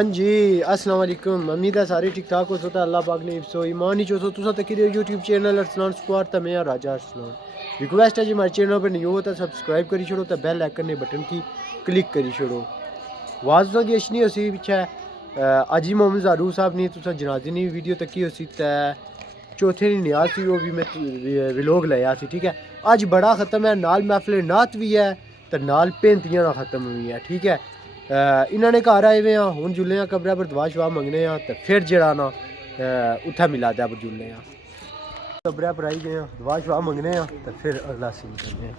ہاں جی السلام علیکم، امید ہے سارے ٹھیک ٹھاک ہو سوتا اللہ پاک نے سو ایمان ہی چوسو تسا تک یوٹیوب چینل ارسلان سکوار تے میں راجا ارسلان ریکویسٹ ہے جی ہمارے چینل پر نہیں ہو تو سبسکرائب کری چھوڑو تے بیل آئکن نے بٹن کی کلک کری چھوڑو. واز کی اشنی ہوسی پیچھے اجی محمد زارو صاحب نے تسا جنازے نہیں ویڈیو تکی ہوسی تے چوتھے نہیں نیاز سی وہ بھی میں ویلوگ لیا سی. ٹھیک ہے اج بڑا ختم ہے نال محفل نعت بھی ہے تے نال پینتیاں ختم ہوئی ہے. ٹھیک ہے انہوں نے گھر آئے ہوئے ہیں ہوں جلے ہیں قبرہ پر دعا شوا منگنے ہیں تو پھر جڑا نا اتھا ملادہ پر جلنے ہیں قبرہ پر آئی گئے ہیں دعا شوا منگنے ہیں تو پھر اگلا سین کرنے ہیں.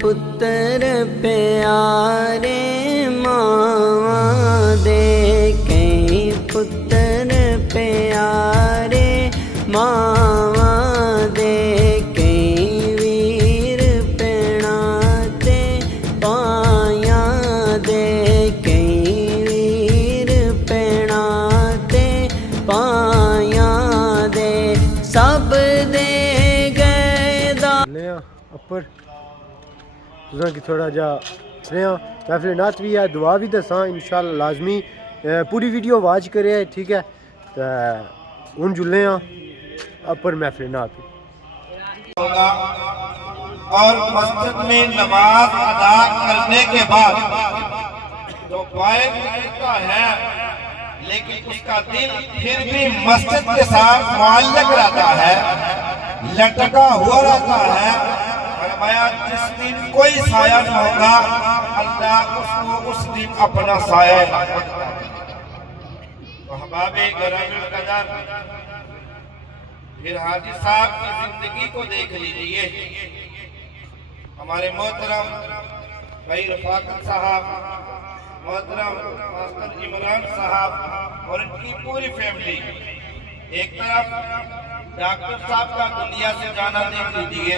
پتر پیارے ماں دے کئی پتر پیارے ماں دے کئی ویر پینا تے پایاں دے کئی ویر پینا تے پایاں دے سب دے گئے دا اپر تساں کی تھوڑا جا سنیا محفل نعت بھی ہے دعا بھی دساں انشاءاللہ لازمی پوری ویڈیو واچ کرے. ٹھیک ہے ہوں جلے ہیں اپر محفل نعت ہوگا اور مسجد میں نماز ادا کرنے کے بعد جو بائیں گزرتا ہے لیکن اس کا دل پھر بھی مسجد کے ساتھ معلق رہتا ہے لٹکا ہوا رہتا ہے. فرمایا جس دن کوئی سایہ نہ ہوگا اللہ اس کو اس دن اپنا سایہ احباب گرامی القدر پھر حاجی صاحب کی زندگی کو دیکھ لیجئے. ہمارے محترم بھائی رفاقت صاحب محترم ماسٹر عمران صاحب اور ان کی پوری فیملی ایک طرف ڈاکٹر صاحب کا دنیا سے جانا دیکھ لیجئے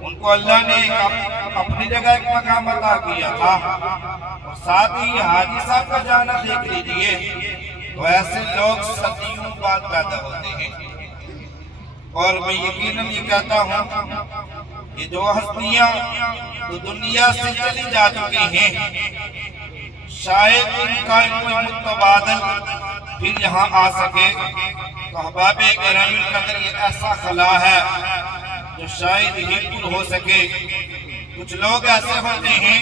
ان کو اللہ نے اپنی جگہ ایک مقام عطا کیا تھا اور ساتھ ہی حاجی صاحب کا جانا دیکھ لیجئے تو ایسے لوگ صدیوں بعد پیدا ہوتے ہیں. اور میں یقیناً یہ کہتا ہوں کہ جو ہستیاں تو دنیا سے چلی جا چکی ہیں شاید ان کا کوئی متبادل پھر یہاں آ سکے. تو احباب گرامی القدر یہ ایسا خلا ہے جو شاید ہی پر ہو سکے. کچھ لوگ ایسے ہوتے ہیں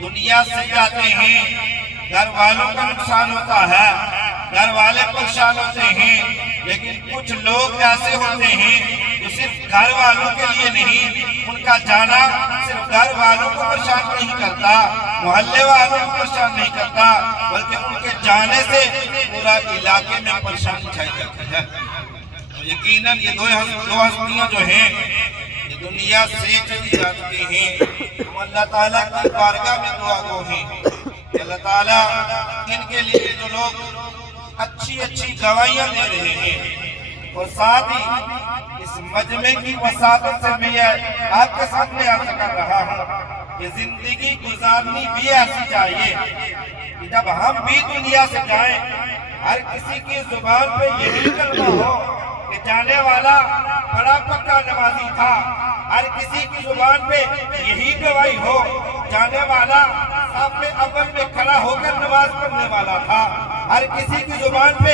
دنیا سے جاتے ہیں گھر والوں کا نقصان ہوتا ہے گھر والے پریشان ہوتے ہیں لیکن کچھ لوگ ایسے ہوتے ہیں جو صرف گھر والوں کے لیے نہیں ان کا جانا صرف گھر والوں کو پریشان نہیں کرتا محلے والوں کو پریشان نہیں کرتا بلکہ ان کے جانے سے پورا علاقے میں پریشانی چھائی جاتی ہے. یقیناً یہ دو ہستیاں جو ہیں یہ دنیا سے چلی جا چکی ہیں. ہم اللہ تعالیٰ کی بارگاہ میں دعا گو ہیں کہ اللہ تعالیٰ ان کے لیے جو لوگ اچھی گواہیاں دے رہے ہیں اور ساتھ ہی اس مجمع کی وساطت سے میں آپ کے سامنے عرض کر رہا ہوں کہ زندگی گزارنی بھی ایسی چاہیے کہ جب ہم بھی دنیا سے جائیں ہر کسی کی زبان پہ یہی کلمہ ہو کہ جانے والا بڑا پکا نمازی تھا. ہر کسی کی زبان پہ یہی گواہی ہو جانے والا صف اول میں کھڑا ہو کر نماز پڑھنے والا تھا. ہر کسی کی زبان پہ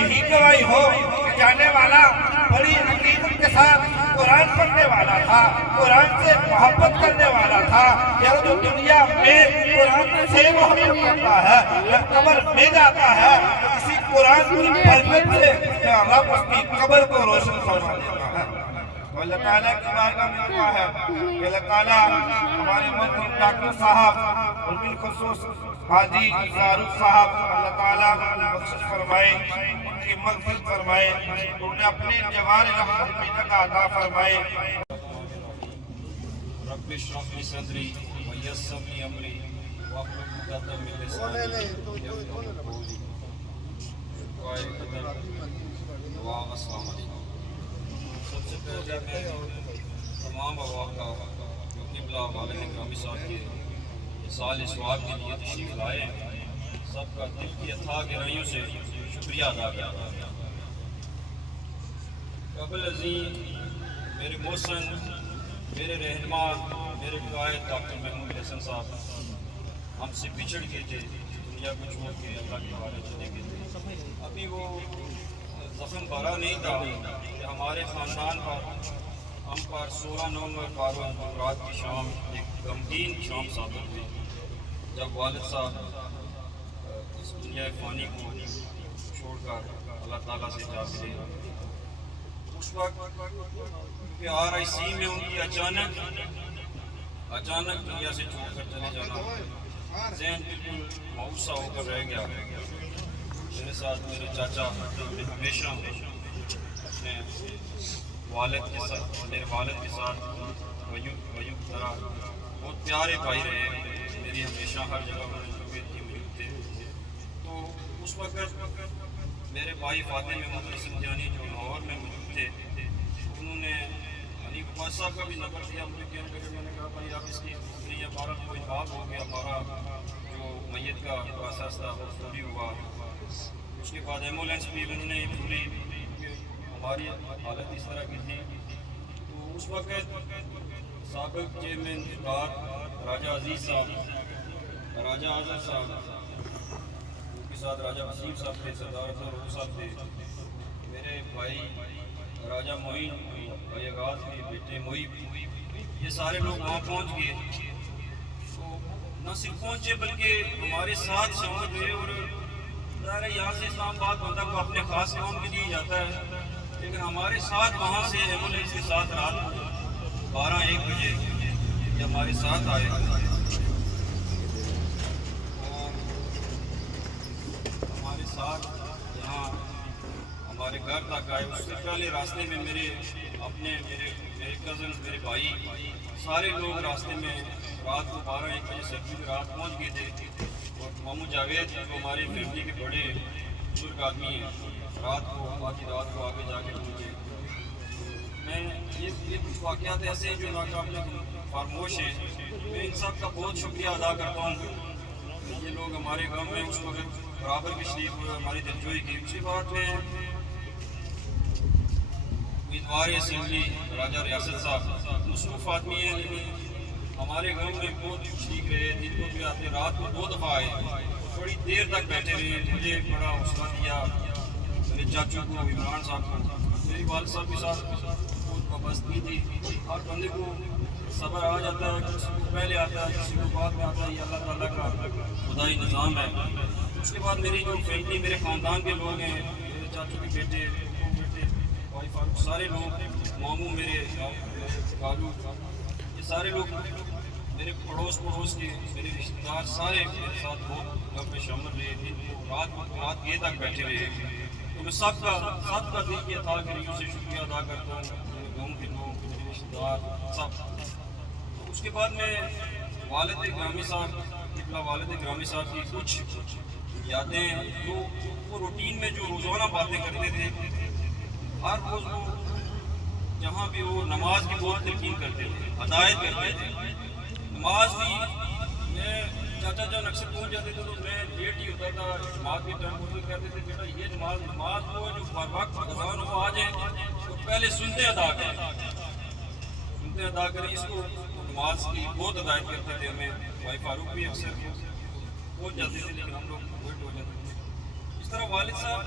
یہی گواہی ہو کہ جانے والا بڑی عقیدت کے ساتھ قرآن پڑھنے والا تھا قرآن سے محبت کرنے والا تھا. یار جو دنیا میں قرآن سے محبت کرتا ہے جب قبر میں جاتا ہے کسی قرآن کی برکت سے رب اس کی قبر کو روشن فرما دیتا ہے. اللہ تعالیٰ کی بارگاہ میں دعا ہے کہ اللہ تعالیٰ ہمارے محترم ڈاکٹر صاحب اور بالخصوص حاجی زارو صاحب اللہ تعالیٰ بخشش فرمائے ان کی مغفرت فرمائے انہیں اپنے جوار رحمت میں جگہ عطا فرمائے. رب اشرح لي صدري ويسر لي امري واحلل عقدة من لساني يفقهوا قولي. دعائے قدر دعا السلام علیکم. سب سے پہلے میں تمام ابا کا جو قبلہ والد گرامی صاحب کے سال ثواب کے لیے تشریف لائے سب کا دل کی اتھاہ گہرائیوں سے شکریہ ادا کرتا ہوں. قبل ازیں میرے محسن میرے رہنما میرے قائد ڈاکٹر محمود حسن صاحب ہم سے بچھڑ گئے تھے. انڈیا کو چھوڑ کے اللہ کے بارے چلے گئے تھے. ابھی وہ زخم بھرا نہیں تھا کہ ہمارے خاندان پر ہم پر 16 نومبر رات کی شام ایک غمگین شام ثابت ہوئی جب والد صاحب اس دنیا فانی کو چھوڑ کر اللہ تعالیٰ سے جا ملے. اس وقت RIC میں ان کی اچانک دنیا سے چھوڑ کر چلے جانا ذہن بالکل مایوسا ہو کر رہ گیا. میرے ساتھ میرے چاچا ہمیشہ اپنے والد کے ساتھ میرے والد کے ساتھ ویوب طرح بہت پیارے بھائی رہے. میری ہمیشہ ہر جگہ موجود تھے. تو اس وقت میرے بھائی فاتح محمد سمجھانی جو لاہور میں موجود تھے انہوں نے حنیف عباس صاحب کا بھی نمبر دیا مجھے کہ میں نے کہا بھائی آپ اس کی نہیں ہمارا کوئی بات ہو گیا. ہمارا جو میت کا پروسیس تھا وہ پوری ہوا. اس کے بعد ایمبولینس بھی انہوں نے پوری ہماری حالت اس طرح کی تھی. تو اس وقت سابق چیئرمین کار راجہ عزیز صاحب راجہ اظہر صاحب ان کے ساتھ راجہ وسیم صاحب تھے سردار افضل صاحب تھے. میرے بھائی راجہ معین بھائی آغاز کے بیٹے محیب یہ سارے لوگ وہاں پہنچ گئے. تو نہ صرف پہنچے بلکہ ہمارے ساتھ شامل ہوئے. اور ظاہر ہے یہاں سے اسلام آباد بندہ کو اپنے خاص کام کے لیے جاتا ہے لیکن ہمارے ساتھ وہاں سے ایمبولینس کے ساتھ رات 12-1 بجے یہ ہمارے ساتھ آئے. اور ہمارے ساتھ یہاں ہمارے گھر تک آئے. اس سے پہلے راستے میں میرے کزن میرے بھائی سارے لوگ راستے میں رات کو 12-1 بجے سردی رات پہنچ گئے تھے. اور ماموں جاوید جو ہماری فیملی کے بڑے بزرگ آدمی ہیں رات کو آدھی رات کو آگے جا کے پہنچے. میں یہ کچھ واقعات ایسے ہیں جو ناقابل فراموش ہیں. میں ان سب کا بہت شکریہ ادا کرتا ہوں. یہ لوگ ہمارے گاؤں میں اس وقت برابر کی شریف ہوئے ہماری دلجوئی کی. اسی بات میں امیدوار اسمبلی راجہ ریاست صاحب مصروف آدمی ہیں لیکن ہمارے گاؤں میں بہت شریک رہے. دن کو بھی آتے رات کو 2 دفعہ آئے. بڑی دیر تک بیٹھے رہے. مجھے بڑا حوصلہ دیا میرے چاچو کو عمران صاحب کو. میری والد صاحب کے ساتھ بہت وابستگی تھی. ہر بندے کو صبر آ جاتا ہے کسی کو پہلے آتا ہے کسی کو بعد میں آتا ہے. یہ اللہ تعالیٰ کا خدائی نظام ہے. اس کے بعد میری جو فیملی میرے خاندان کے لوگ ہیں میرے چاچو کے بیٹے بھائی فاروق سارے لوگ ماموں میرے کالو یہ سارے لوگ میرے پڑوس کے میرے رشتہ دار سارے میرے ساتھ بہت گھر میں شامل رہے. دن کو رات یہ تک بیٹھے رہے. تو میں سب کا دل کیا تھا کہ ریوں سے شکریہ ادا کرتا ہوں میرے گاؤں کے لوگ میرے رشتہ دار سب. تو اس کے بعد میں والد گرامی صاحب کی کچھ یادیں جو وہ روٹین میں جو روزانہ باتیں کرتے تھے. ہر روز وہ جہاں بھی وہ نماز کی بہت تلقین کرتے تھے ہدایت کرتے تھے. نماز بھی میں چاچا جان اکثر پہنچ جاتے تھے تو میں لیٹ ہی ہوتا تھا. نماز کے ٹائم کو کہتے تھے بیٹا یہ نماز وہ جو ہر وقت اذان ہو آ جائے تو پہلے سنتے ادا کریں اس کو. نماز کی بہت ہدایت کرتے تھے ہمیں. بھائی فاروق بھی اکثر پہنچ جاتے تھے لیکن ہم لوگ ویٹ ہو جاتے تھے. اس طرح والد صاحب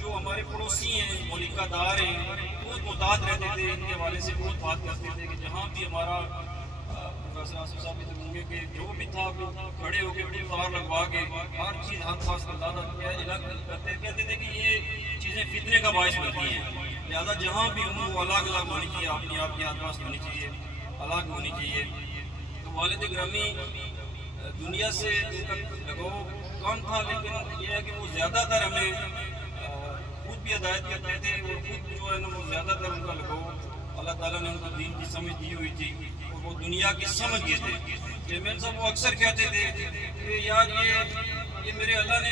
جو ہمارے پڑوسی ہیں ملکہ دار ہیں بہت محتاط رہتے تھے. ان کے حوالے سے بہت بات کرتے تھے کہ جہاں بھی ہمارا پروفیسر آصف صاحب بھی ہوں گے کہ جو بھی تھا کھڑے ہو کے بڑی تار لگوا کے ہر چیز ہر خاص کہتے تھے کہ یہ چیزیں فتنے کا باعث بنتی ہیں. لہٰذا جہاں بھی ہوں وہ الگ ہونی چاہیے. اپنی آپ کی ہاتھ پاس ہونی چاہیے الگ ہونی چاہیے. تو والد گرامی دنیا سے لگاؤ کم تھا لیکن یہ ہے کہ وہ زیادہ تر ہمیں خود بھی ہدایت کرتے تھے اور خود جو ہے نا وہ زیادہ تر ان کا لگاؤ اللہ تعالیٰ نے ان کو دین کی سمجھ دی ہوئی تھی اور وہ دنیا کی سمجھ گئے تھے. چیئرمین صاحب وہ اکثر کہتے تھے کہ یار یہ میرے اللہ نے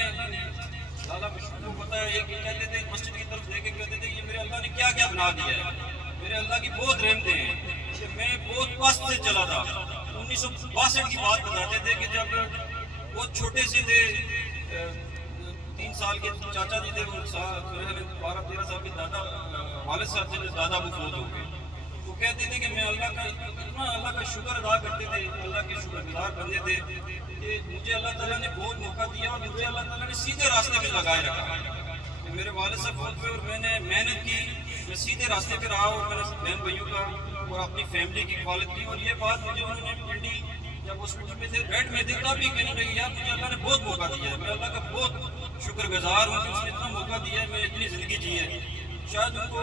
اللہ کو پتہ ہے. یہ کہتے تھے مسجد کی طرف دیکھ کے کہتے تھے یہ میرے اللہ نے کیا کیا بنا دیا ہے. میرے اللہ کی بہت رحمتیں ہیں کہ میں بہت پست سے چلا تھا. 1962 کی بات بتاتے تھے کہ جب بہت چھوٹے سے تھے 3 سال کے چاچا جی تھے وہ 12-13 سال کے دادا والد صاحب سے دادا وہ فوت ہو گئے. وہ کہتے تھے کہ میں اللہ کا شکر ادا کرتے تھے. اللہ کے شکر گزار بندے تھے کہ مجھے اللہ تعالیٰ نے بہت موقع دیا اور مجھے سیدھے راستے میں لگائے رکھا کہ میرے والد صاحب فوت ہوئے اور میں نے محنت کی، میں سیدھے راستے پہ رہا اور میں نے بہن بھائیوں کا اور اپنی فیملی کی حفاظت کی. اور یہ بات مجھے انہوں نے پنڈی جب اسکول میں تھے بیڈ میں تھے تب بھی کہنے لگے یار مجھے اللہ نے بہت موقع دیا ہے، میں اللہ کا بہت شکر گزار ہوں کہ اس نے اتنا موقع دیا ہے، میں اتنی زندگی جی ہے. شاید ان کو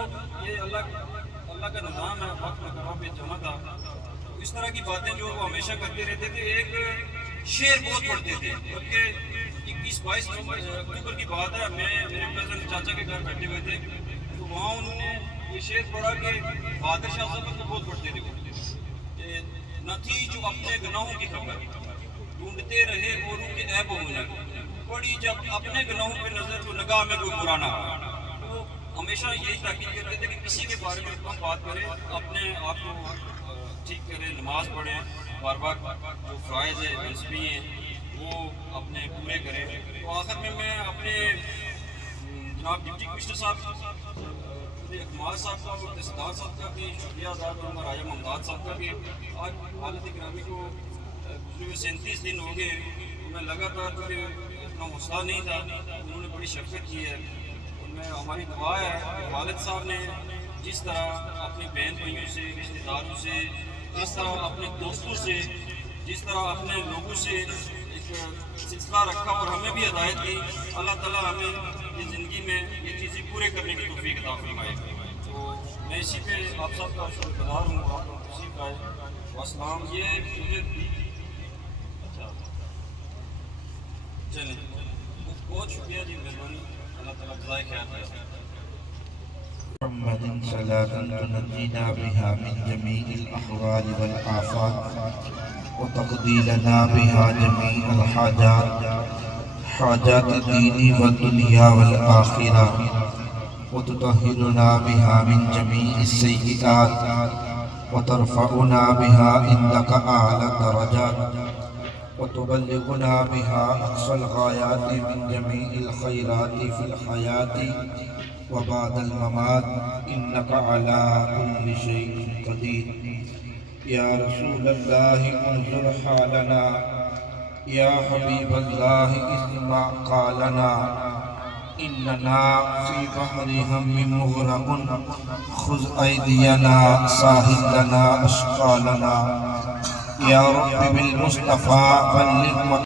یہ اللہ کا نظام ہے، وقت مقام پہ جمع تھا. تو اس طرح کی باتیں جو وہ ہمیشہ کرتے رہتے تھے. ایک شعر بہت پڑھتے تھے، بلکہ 21-22 اکتوبر کی بات ہے، میں میرے کزن چاچا کے گھر بیٹھے ہوئے تھے تو وہاں انہوں نے یہ شعر پڑھا کہ بہادر شاہ صاحب کو بہت پڑھتے تھے کہ نہ تھی جو اپنے گناہوں کی خبر ڈھونڈتے رہے اوروں کے عیب و ہنر، پڑی جب اپنے گناہوں پہ نظر تو نگاہ میں کوئی برا نہ ہو. تو ہمیشہ یہی تاکید کرتے تھے کہ کسی کے بارے میں کم بات کریں، اپنے آپ کو ٹھیک کریں، نماز پڑھیں، بار بار جو فرائض ہے نسبی ہیں وہ اپنے پورے کریں. تو آخر میں اپنے جناب ڈپٹی کمشنر صاحب اکمال صاحب کا اور تحصیلدار صاحب کا بھی شکریہ ادا کروں گا، راجہ ممتاز صاحب کا بھی. آج حالت گرامی کو گزرے ہوئے 37 دن ہو گئے، میں لگاتار کیونکہ اتنا حوصلہ نہیں تھا، انہوں نے بڑی شفقت کی ہے. اور میں ہماری دعا ہے کہ والد صاحب نے جس طرح اپنے بہن بھائیوں سے، رشتہ داروں سے، جس طرح اپنے دوستوں سے، جس طرح اپنے لوگوں سے ایک سلسلہ رکھا اور ہمیں بھی ہدایت کی، اللہ تعالیٰ ہمیں یہ زندگی میں یہ چیزیں پورے کرنے کی توفیق عطا فرمائے. تو میں اسی پہ آپ سب کا شکر گزار ہوں. آپ لوگ کسی کا وسلام. یہ مجھے اچھا چلیں بہت شکریہ جی، مہربانی. اللہ تعالیٰ جزائے خیر دے. محمد صلاة تنجينا بها من جميع الأحوال والآفات وتقضي لنا بها جميع الحاجات، حاجات الدين والدنيا والآخرة، وتطهرنا بها من جميع السيئات وترفعنا بها عندك أعلى الدرجات، وتبلغنا بها أقصى الغايات من جميع الخيرات في الحياة وبعد الممات، إنك على كل شيء قدير. يا رسول الله انظر حالنا، يا حبيب الله اسمع قالنا، إننا في بحر هم مغرق، خذ أيدينا ساهل لنا أشقالنا. يا رب بالمصطفى بلغ